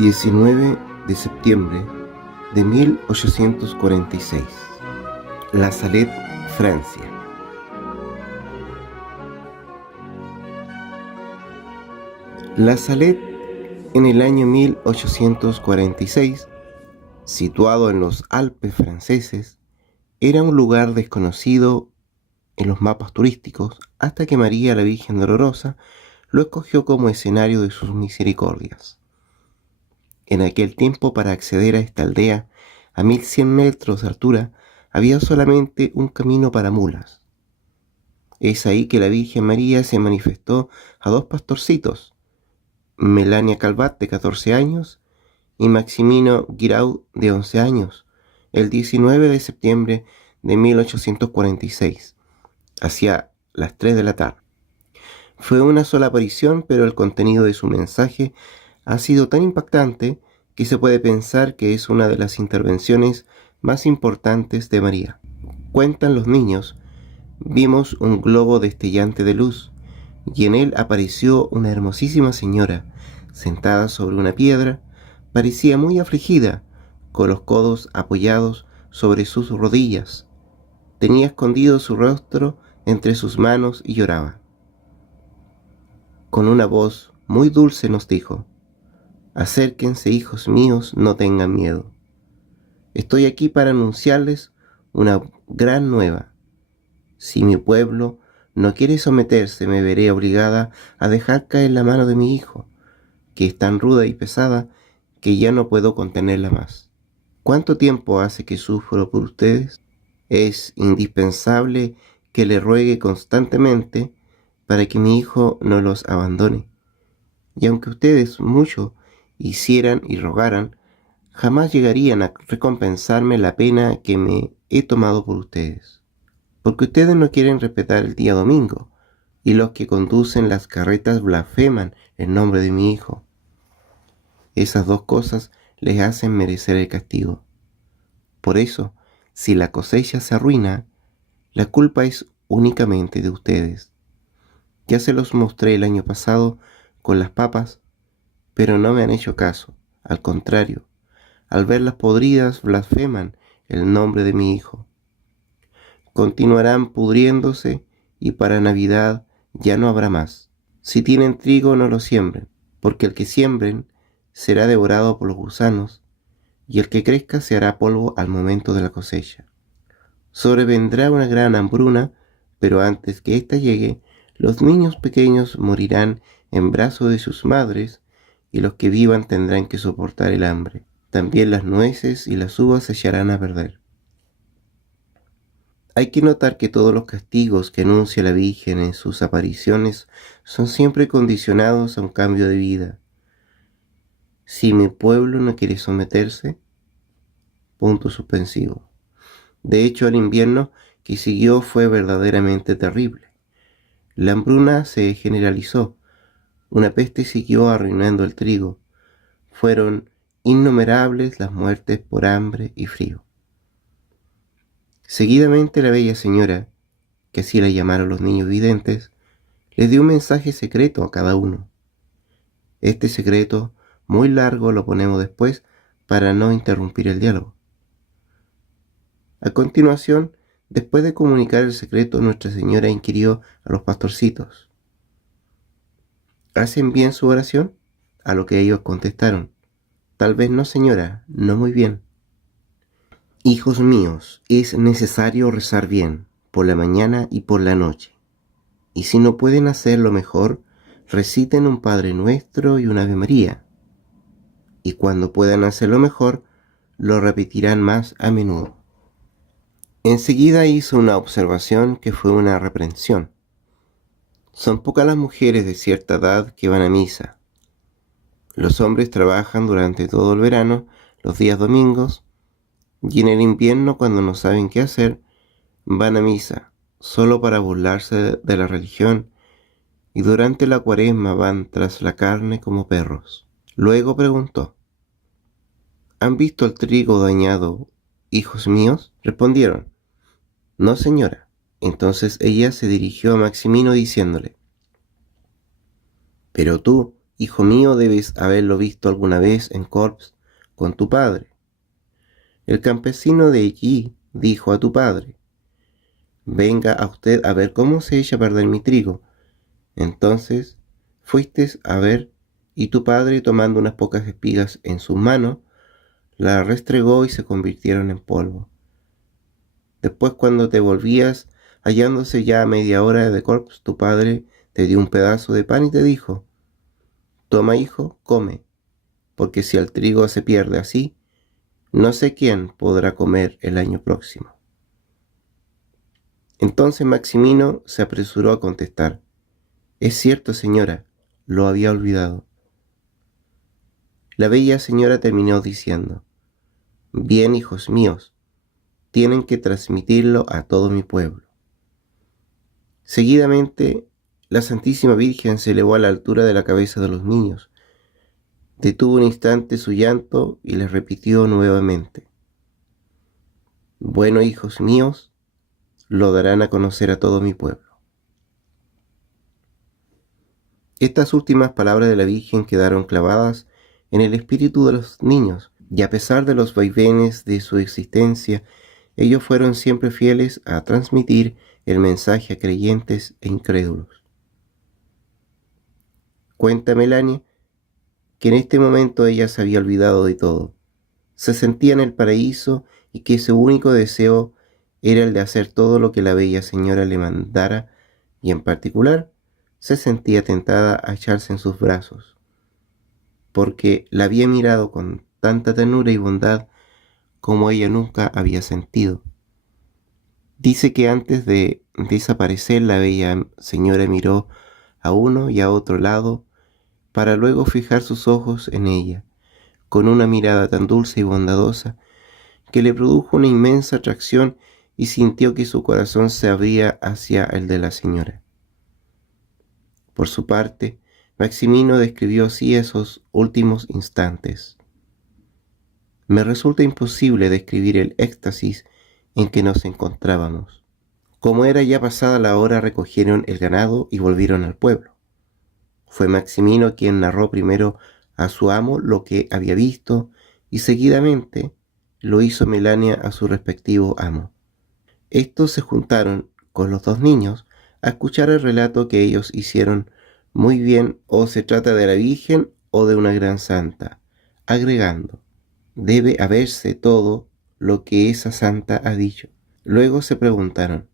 19 de septiembre de 1846, La Salette, Francia. La Salette, en el año 1846, situado en los Alpes franceses, era un lugar desconocido en los mapas turísticos hasta que María la Virgen Dolorosa lo escogió como escenario de sus misericordias. En aquel tiempo, para acceder a esta aldea, a 1100 metros de altura, había solamente un camino para mulas. Es ahí que la Virgen María se manifestó a dos pastorcitos, Melania Calvat, de 14 años, y Maximino Guiraud, de 11 años, el 19 de septiembre de 1846, hacia las 3 de la tarde. Fue una sola aparición, pero el contenido de su mensaje ha sido tan impactante que se puede pensar que es una de las intervenciones más importantes de María. Cuentan los niños: vimos un globo destellante de luz, y en él apareció una hermosísima señora, sentada sobre una piedra. Parecía muy afligida, con los codos apoyados sobre sus rodillas. Tenía escondido su rostro entre sus manos y lloraba. Con una voz muy dulce nos dijo: acérquense, hijos míos, no tengan miedo. Estoy aquí para anunciarles una gran nueva. Si mi pueblo no quiere someterse, me veré obligada a dejar caer la mano de mi hijo, que es tan ruda y pesada que ya no puedo contenerla más. ¿Cuánto tiempo hace que sufro por ustedes? Es indispensable que le ruegue constantemente para que mi hijo no los abandone. Y aunque ustedes mucho hicieran y rogaran, jamás llegarían a recompensarme la pena que me he tomado por ustedes. Porque ustedes no quieren respetar el día domingo, y los que conducen las carretas blasfeman el nombre de mi hijo. Esas dos cosas les hacen merecer el castigo. Por eso, si la cosecha se arruina, la culpa es únicamente de ustedes. Ya se los mostré el año pasado con las papas, pero no me han hecho caso. Al contrario, al verlas podridas blasfeman el nombre de mi hijo. Continuarán pudriéndose y para Navidad ya no habrá más. Si tienen trigo, no lo siembren, porque el que siembren será devorado por los gusanos, y el que crezca se hará polvo al momento de la cosecha. Sobrevendrá una gran hambruna, pero antes que ésta llegue, los niños pequeños morirán en brazos de sus madres, y los que vivan tendrán que soportar el hambre. También las nueces y las uvas se echarán a perder. Hay que notar que todos los castigos que anuncia la Virgen en sus apariciones son siempre condicionados a un cambio de vida. Si mi pueblo no quiere someterse, punto suspensivo. De hecho, el invierno que siguió fue verdaderamente terrible. La hambruna se generalizó. Una peste siguió arruinando el trigo. Fueron innumerables las muertes por hambre y frío. Seguidamente la bella señora, que así la llamaron los niños videntes, les dio un mensaje secreto a cada uno. Este secreto, muy largo, lo ponemos después para no interrumpir el diálogo. A continuación, después de comunicar el secreto, Nuestra Señora inquirió a los pastorcitos: ¿hacen bien su oración? A lo que ellos contestaron: tal vez no, señora, no muy bien. Hijos míos, es necesario rezar bien, por la mañana y por la noche. Y si no pueden hacerlo mejor, reciten un Padre Nuestro y una Ave María. Y cuando puedan hacerlo mejor, lo repetirán más a menudo. Enseguida hizo una observación que fue una reprensión. Son pocas las mujeres de cierta edad que van a misa. Los hombres trabajan durante todo el verano, los días domingos, y en el invierno, cuando no saben qué hacer, van a misa, solo para burlarse de la religión, y durante la Cuaresma van tras la carne como perros. Luego preguntó: ¿han visto el trigo dañado, hijos míos? Respondieron: no, señora. Entonces ella se dirigió a Maximino diciéndole: pero tú, Hijo mío, debes haberlo visto alguna vez en Corps con tu padre. El campesino de allí dijo a tu padre: venga a usted a ver cómo se echa a perder mi trigo. Entonces fuiste a ver, y tu padre, tomando unas pocas espigas en sus manos, las restregó y se convirtieron en polvo. Después, cuando te volvías, hallándose ya a media hora de Corps, tu padre te dio un pedazo de pan y te dijo: toma, hijo, come, porque si el trigo se pierde así, no sé quién podrá comer el año próximo. Entonces Maximino se apresuró a contestar: es cierto, señora, lo había olvidado. La bella señora terminó diciendo: bien, hijos míos, tienen que transmitirlo a todo mi pueblo. Seguidamente, la Santísima Virgen se elevó a la altura de la cabeza de los niños, detuvo un instante su llanto y les repitió nuevamente: bueno, hijos míos, lo darán a conocer a todo mi pueblo. Estas últimas palabras de la Virgen quedaron clavadas en el espíritu de los niños, y a pesar de los vaivenes de su existencia, ellos fueron siempre fieles a transmitir el mensaje a creyentes e incrédulos. Cuenta Melania que en este momento ella se había olvidado de todo. Se sentía en el paraíso y que su único deseo era el de hacer todo lo que la bella señora le mandara, y en particular se sentía tentada a echarse en sus brazos, porque la había mirado con tanta ternura y bondad como ella nunca había sentido. Dice que antes de desaparecer, la bella señora miró a uno y a otro lado para luego fijar sus ojos en ella, con una mirada tan dulce y bondadosa que le produjo una inmensa atracción, y sintió que su corazón se abría hacia el de la señora. Por su parte, Maximino describió así esos últimos instantes: me resulta imposible describir el éxtasis en que nos encontrábamos. Como era ya pasada la hora, recogieron el ganado y volvieron al pueblo. Fue Maximino quien narró primero a su amo lo que había visto, y seguidamente lo hizo Melania a su respectivo amo. Estos se juntaron con los dos niños a escuchar el relato que ellos hicieron muy bien, o se trata de la Virgen o de una gran santa, agregando: debe haberse todo lo que esa santa ha dicho. Luego se preguntaron: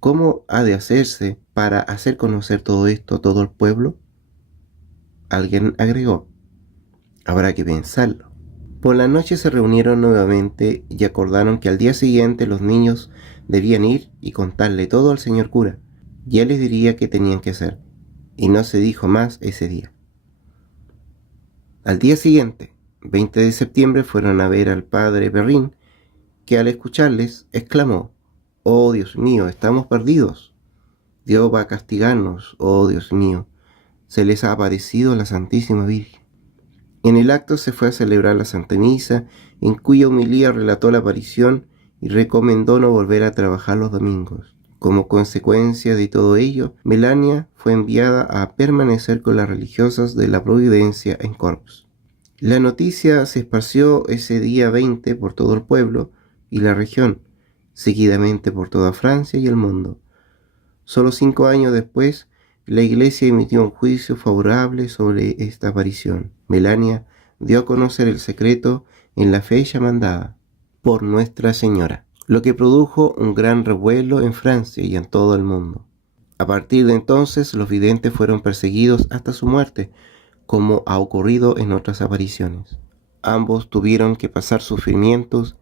¿cómo ha de hacerse para hacer conocer todo esto a todo el pueblo? Alguien agregó: habrá que pensarlo. Por la noche se reunieron nuevamente y acordaron que al día siguiente los niños debían ir y contarle todo al señor cura, y él les diría qué tenían que hacer, y no se dijo más ese día. Al día siguiente, 20 de septiembre, fueron a ver al padre Perrin, que al escucharles exclamó: oh Dios mío, estamos perdidos. Dios va a castigarnos, oh Dios mío. Se les ha aparecido la Santísima Virgen. En el acto se fue a celebrar la Santa Misa, en cuya homilía relató la aparición y recomendó no volver a trabajar los domingos. Como consecuencia de todo ello, Melania fue enviada a permanecer con las religiosas de la Providencia en Corps. La noticia se esparció ese día 20 por todo el pueblo y la región, seguidamente por toda Francia y el mundo. Solo 5 años después, la Iglesia emitió un juicio favorable sobre esta aparición. Melania dio a conocer el secreto en la fecha mandada por Nuestra Señora, lo que produjo un gran revuelo en Francia y en todo el mundo. A partir de entonces, los videntes fueron perseguidos hasta su muerte, como ha ocurrido en otras apariciones. Ambos tuvieron que pasar sufrimientos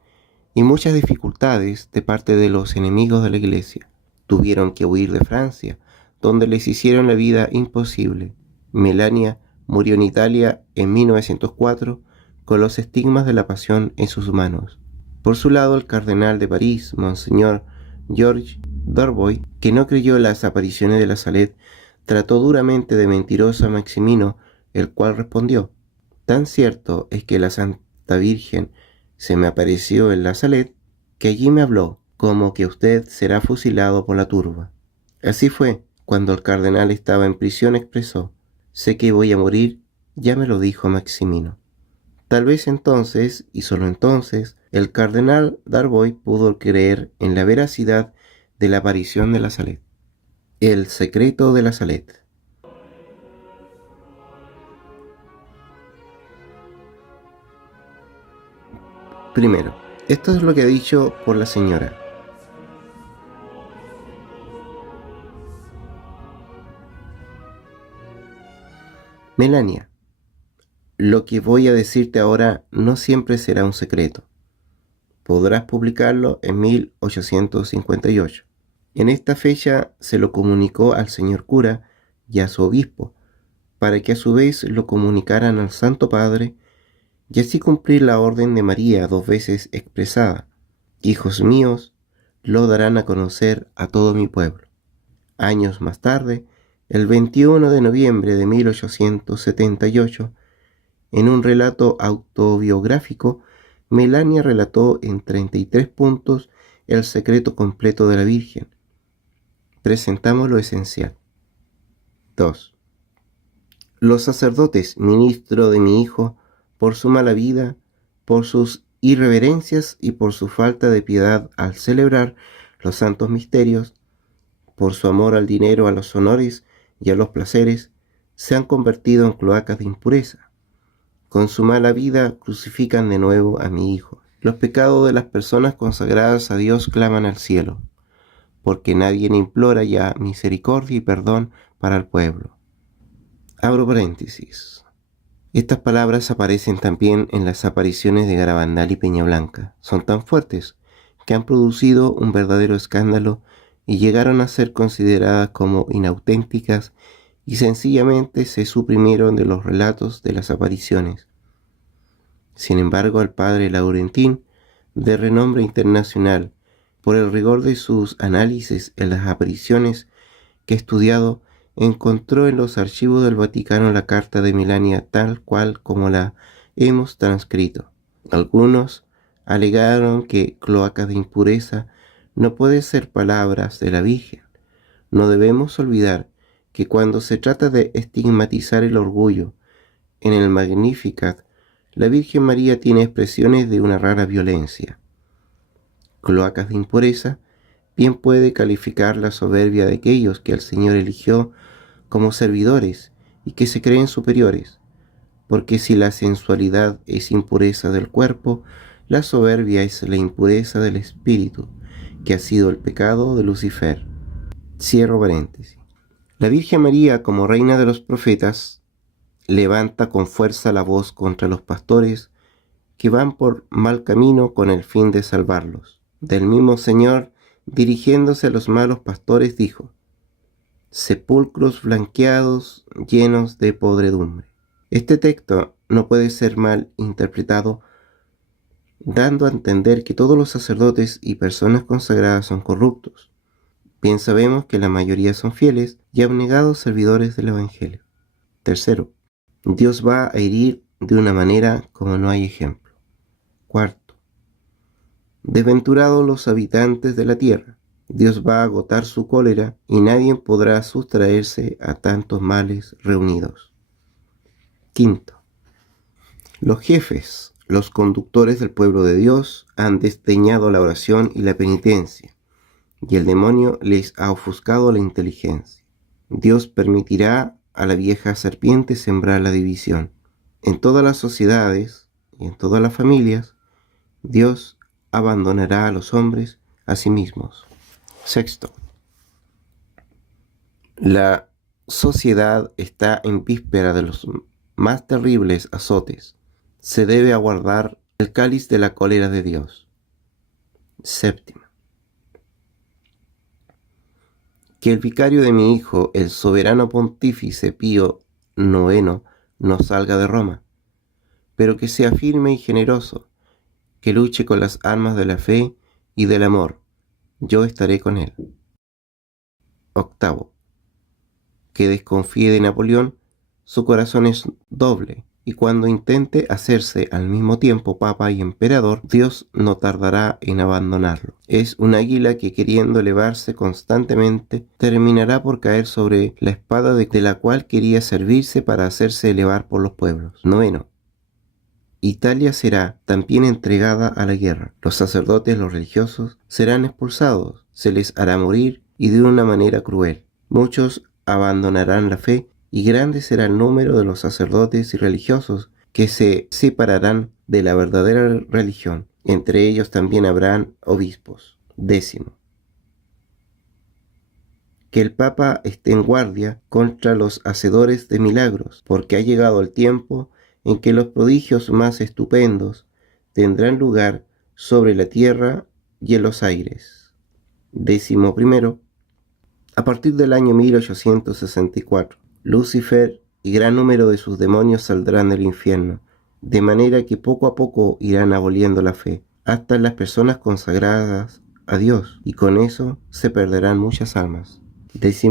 y muchas dificultades de parte de los enemigos de la Iglesia. Tuvieron que huir de Francia, donde les hicieron la vida imposible. Melania murió en Italia en 1904 con los estigmas de la pasión en sus manos. Por su lado, el cardenal de París, Monseñor Georges Darboy, que no creyó en las apariciones de la Salette, trató duramente de mentiroso a Maximino, el cual respondió: tan cierto es que la Santa Virgen se me apareció en la Salette, que allí me habló, como que usted será fusilado por la turba. Así fue. Cuando el cardenal estaba en prisión, expresó: sé que voy a morir Ya me lo dijo Maximino. Tal vez entonces, y solo entonces, el cardenal Darboy pudo creer en la veracidad de la aparición de la Salet. El secreto de la Salet. Primero, esto es lo que ha dicho por la señora. Melania, lo que voy a decirte ahora no siempre será un secreto. Podrás publicarlo en 1858. En esta fecha se lo comunicó al señor cura y a su obispo, para que a su vez lo comunicaran al Santo Padre y así cumplir la orden de María 2 veces expresada. Hijos míos, lo darán a conocer a todo mi pueblo. Años más tarde, el 21 de noviembre de 1878, en un relato autobiográfico, Melania relató en 33 puntos el secreto completo de la Virgen. Presentamos lo esencial. 2. Los sacerdotes, ministro de mi hijo, por su mala vida, por sus irreverencias y por su falta de piedad al celebrar los santos misterios, por su amor al dinero, a los honores y a los placeres, se han convertido en cloacas de impureza. Con su mala vida crucifican de nuevo a mi hijo. Los pecados de las personas consagradas a Dios claman al cielo, porque nadie implora ya misericordia y perdón para el pueblo. Abro paréntesis. Estas palabras aparecen también en las apariciones de Garabandal y Peñablanca. Son tan fuertes que han producido un verdadero escándalo y llegaron a ser consideradas como inauténticas y sencillamente se suprimieron de los relatos de las apariciones. Sin embargo, el padre Laurentín, de renombre internacional, por el rigor de sus análisis en las apariciones que ha estudiado, encontró en los archivos del Vaticano la carta de Melania tal cual como la hemos transcrito. Algunos alegaron que cloacas de impureza no puede ser palabras de la Virgen. No debemos olvidar que cuando se trata de estigmatizar el orgullo en el Magnificat, la Virgen María tiene expresiones de una rara violencia. Cloacas de impureza bien puede calificar la soberbia de aquellos que el Señor eligió como servidores y que se creen superiores, porque si la sensualidad es impureza del cuerpo, la soberbia es la impureza del espíritu, que ha sido el pecado de Lucifer. Cierro paréntesis. La Virgen María, como reina de los profetas, levanta con fuerza la voz contra los pastores que van por mal camino con el fin de salvarlos. Del mismo Señor, dirigiéndose a los malos pastores, dijo: sepulcros blanqueados llenos de podredumbre. Este texto no puede ser mal interpretado, dando a entender que todos los sacerdotes y personas consagradas son corruptos. Bien sabemos que la mayoría son fieles y abnegados servidores del Evangelio. Tercero, Dios va a herir de una manera como no hay ejemplo. Cuarto, desventurados los habitantes de la tierra. Dios va a agotar su cólera y nadie podrá sustraerse a tantos males reunidos. Quinto, los jefes, los conductores del pueblo de Dios, han desdeñado la oración y la penitencia, y el demonio les ha ofuscado la inteligencia. Dios permitirá a la vieja serpiente sembrar la división. En todas las sociedades y en todas las familias, Dios abandonará a los hombres a sí mismos. Sexto, la sociedad está en víspera de los más terribles azotes. Se debe aguardar el cáliz de la cólera de Dios. Séptimo, que el vicario de mi hijo, el soberano pontífice Pío IX, no salga de Roma, pero que sea firme y generoso, que luche con las armas de la fe y del amor. Yo estaré con él. Octavo, que desconfíe de Napoleón, su corazón es doble, y cuando intente hacerse al mismo tiempo papa y emperador, Dios no tardará en abandonarlo. Es un águila que, queriendo elevarse constantemente, terminará por caer sobre la espada de la cual quería servirse para hacerse elevar por los pueblos. 9. Italia será también entregada a la guerra. Los sacerdotes, los religiosos, serán expulsados, se les hará morir y de una manera cruel. Muchos abandonarán la fe y grande será el número de los sacerdotes y religiosos que se separarán de la verdadera religión. Entre ellos también habrán obispos. 10. Que el Papa esté en guardia contra los hacedores de milagros, porque ha llegado el tiempo en que los prodigios más estupendos tendrán lugar sobre la tierra y en los aires. 11. A partir del año 1864, Lucifer y gran número de sus demonios saldrán del infierno, de manera que poco a poco irán aboliendo la fe, hasta las personas consagradas a Dios, y con eso se perderán muchas almas. 12.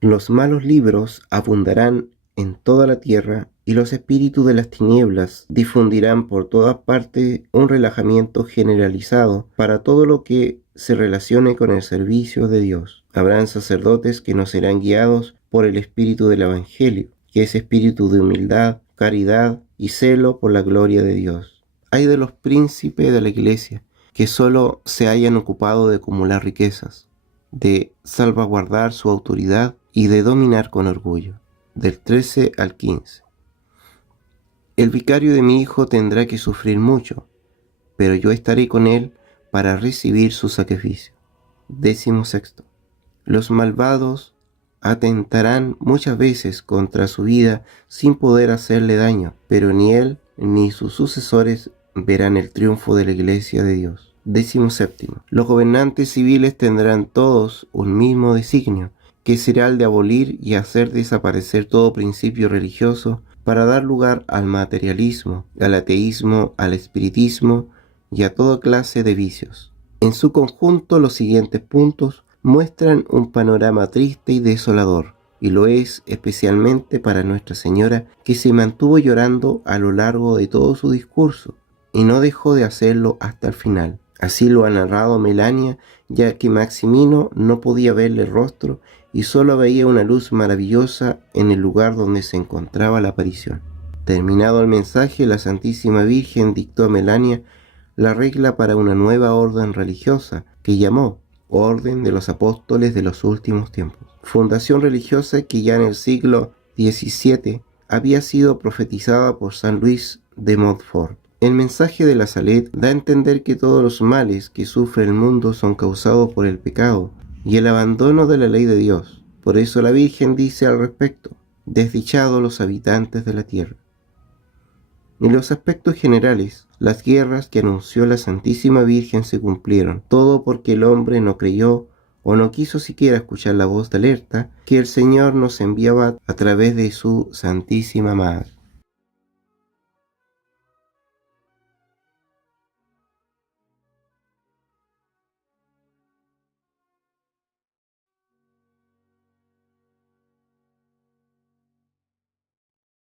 Los malos libros abundarán en toda la tierra y los espíritus de las tinieblas difundirán por todas partes un relajamiento generalizado para todo lo que se relacione con el servicio de Dios. Habrán sacerdotes que no serán guiados por el espíritu del Evangelio, que es espíritu de humildad, caridad y celo por la gloria de Dios. Hay de los príncipes de la iglesia que solo se hayan ocupado de acumular riquezas, de salvaguardar su autoridad y de dominar con orgullo. Del 13 al 15. El vicario de mi hijo tendrá que sufrir mucho, pero yo estaré con él para recibir su sacrificio. 16. Los malvados atentarán muchas veces contra su vida sin poder hacerle daño, pero ni él ni sus sucesores verán el triunfo de la iglesia de Dios. 17. Los gobernantes civiles tendrán todos un mismo designio, que será el de abolir y hacer desaparecer todo principio religioso para dar lugar al materialismo, al ateísmo, al espiritismo y a toda clase de vicios. En su conjunto, los siguientes puntos muestran un panorama triste y desolador, y lo es especialmente para Nuestra Señora, que se mantuvo llorando a lo largo de todo su discurso y no dejó de hacerlo hasta el final. Así lo ha narrado Melania, ya que Maximino no podía verle el rostro y solo veía una luz maravillosa en el lugar donde se encontraba la aparición. Terminado el mensaje, la Santísima Virgen dictó a Melania la regla para una nueva orden religiosa que llamó Orden de los Apóstoles de los Últimos Tiempos, fundación religiosa que ya en el siglo XVII había sido profetizada por San Luis de Montfort. El mensaje de la Salet da a entender que todos los males que sufre el mundo son causados por el pecado y el abandono de la ley de Dios. Por eso la Virgen dice al respecto: desdichados los habitantes de la tierra. En los aspectos generales, las guerras que anunció la Santísima Virgen se cumplieron, todo porque el hombre no creyó o no quiso siquiera escuchar la voz de alerta que el Señor nos enviaba a través de su Santísima Madre.